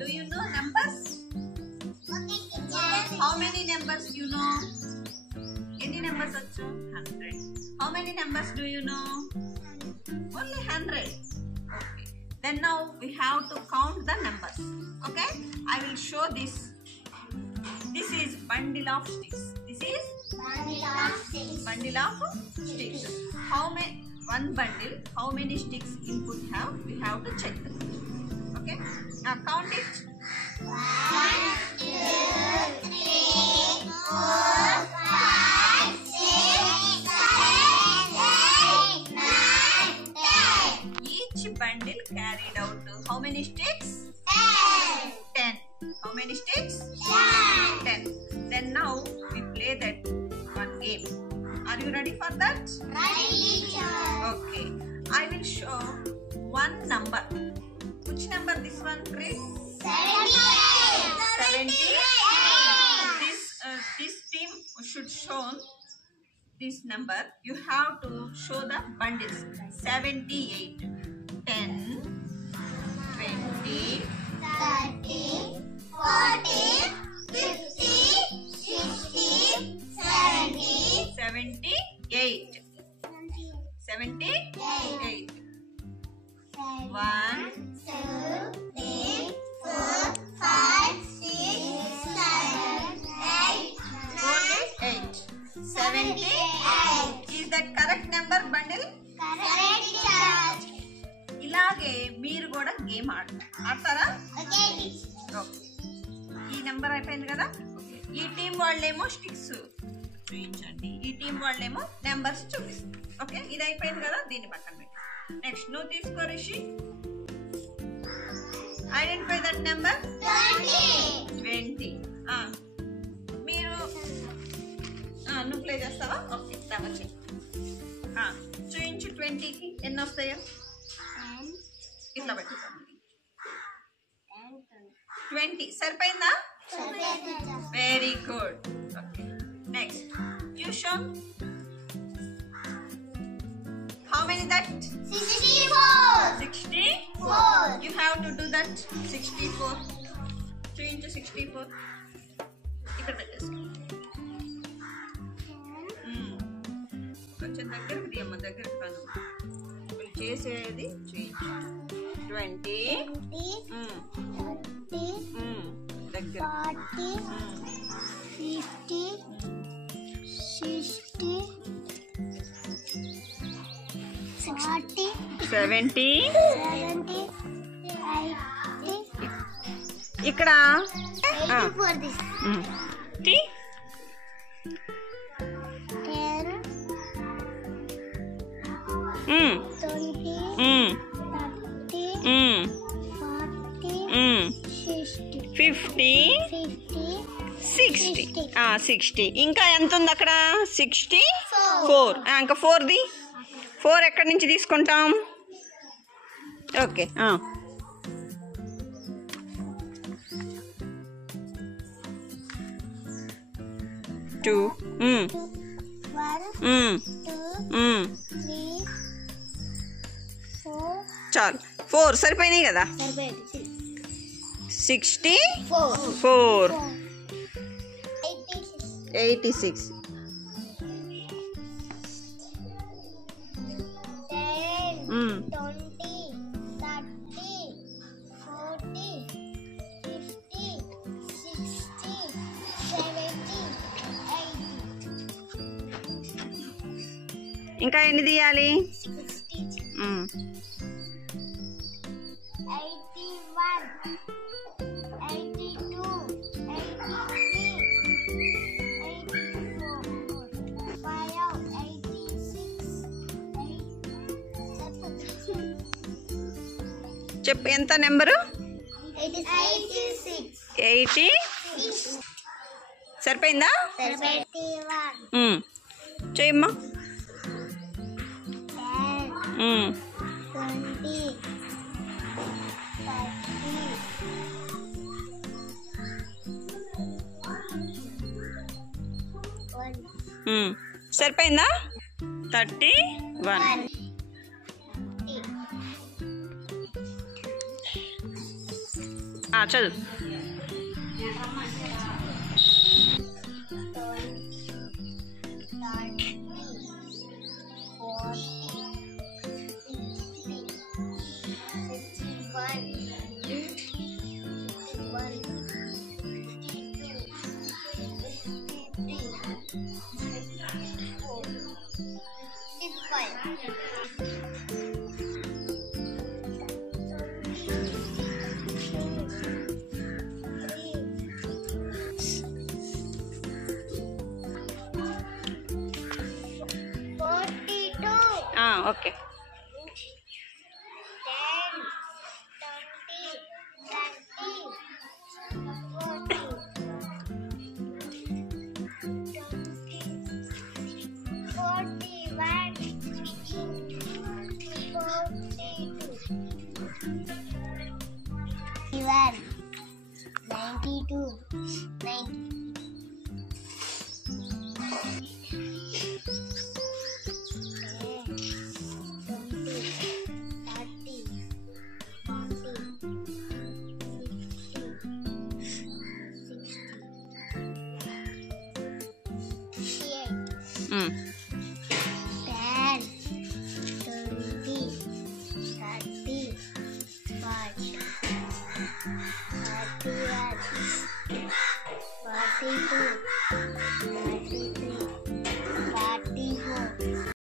Do you know numbers? How many numbers you know? Any numbers also? 100. How many numbers do you know? Only 100. Okay. Then now we have to count the numbers. Okay? I will show this. This is bundle of sticks. This is bundle of sticks. How many? One bundle. How many sticks it could have? We have to check them. Okay? Now count it. 1, 2, 3, 4, 5, 6, 7, 8, 9, 10. Each bundle carried out how many sticks? 10. How many sticks? 10. Then now we play that one game. Are you ready for that? Ready, teacher. Okay. I will show one number. Which number this one, Chris? 78. This team should show this number. You have to show the bundles. 78. 10, 20, 30, 40, 50, 60, 70, 78. 78. 1, 2, 3, 4, 5, 6, 7, 8, 8. 78. Is that correct number bundle? Correct, teacher. ఇలాగే మీరు కూడా game ఆడతారా? Okay, teacher. Okay. ఈ number అయిపోయింది కదా. ఈ team వాళ్ళేమో sticks చూపించండి, ఈ టీం వాళ్ళేమో నెంబర్స్ చూపిస్తారు. ఓకే, ఇది అయిపోయింది కదా, దీన్ని పక్కన పెట్టి నెక్స్ట్ నువ్వు తీసుకో రిషి. Identify that number. 20. మీరు నువ్వు ప్లే చేస్తావా? ఓకే, వచ్చి చూపించు. 20కి ఎన్ని వస్తాయో ఇట్లా పెట్టుతాం. 20 సరిపోయిందా? Very good. Okay, next you show. How many that? 64. 64. You have to do that. 64. Change to 64. ఇక్కడ పెట్టేసుకో. కొంచెం దగ్గరికి అమ్మ, దగ్గరికి కాదు, వీళ్ళు చేసేది చేంజ్. 20, 30, 40, 50, 60, 40, 70, 80. ఇక్కడ 84 this. 10, 20, 30, 40, 50, 60. 60. ఇంకా ఎంత ఉంది అక్కడ? 64. ఇంకా 4ది. 4 ఎక్కడి నుంచి తీసుకుంటాం? ఓకే, 2. 1, 2, 3, 4. చాలు, 4 సరిపోయినాయి కదా. 64, 86. 10, 20, 30, 40, 50, 60, 70, 80. ఇంకా ఎన్ని తీయాలి? 60, 81, 82, 83, 84, 86. చెప్పు, ఎంత నెంబరు? 86. 80. సరిపోయిందా? 71. చేయమ్మా. 10, 20, 30. సరిపోయిందా? 31. చదువు. 42. ఓకే. 92. 90. 10, 20, 30, 40, 41, 42,